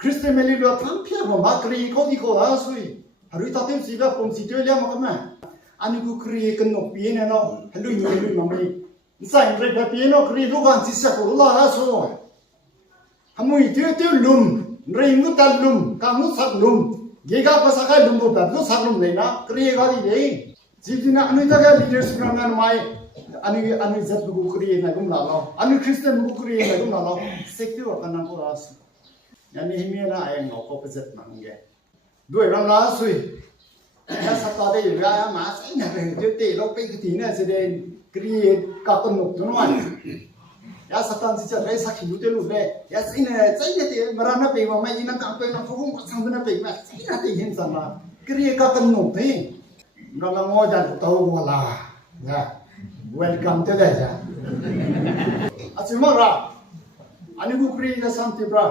คริสเตียนเมลิโดทั้งเพียงมากรีเขาที่เขาลาสุยหรือตัดเต็มสีแบบผมสีเดียวเลี้ยงมากันไหมอันนี้กูครีกันนกปีเนี่ยเนาะฮัลโหลยังลุยมาไม่ใส่เรื่องปีเนาะครีลูกกันสิสักคนละลาสุยทำไมเที่ยวลุมเรื่องนู้ตัดลุมกางนู้สักลุมเกี่ยวกับภาษาไทยลุมแบบนู้สักลุมเลยนะครีก็ดีเลยจีนอันนี้ถ้าแกลีดเดอร์สิบงานไม่อันนี้จัดบุกครีนะกุมลาลอันนี้คริสเตียนบุกครีนะกุมลาลเซ็กที่ว่ากันนั่งก็ลาสุยันนี่มีอะไรเองเราก็ไปจัดมั่งแกด้วยรังลาสุยถ้าสตาร์ได้อยู่แล้วมาใส่หนังเดี๋ยวเตะเราไปกตีเนี่ยแสดงครีกับคนหนุ่มตัวน้อยยาสตาร์ที่จะได้สักหิวเตลุเลยยาใส่เนี่ยเตะมารานาเปย์ว่าไม่ยินนักการเปย์นักฟุตบอลสังเกตนาเปย์มาใส่เนี่ยเตะเห็นสัมมาครีกับคนหนุ่มที่เราละงอจัดตัววัวลาจ้ะ welcome to that จ้ะอาจจะมาละอันนี้กูครีจะสัมผัส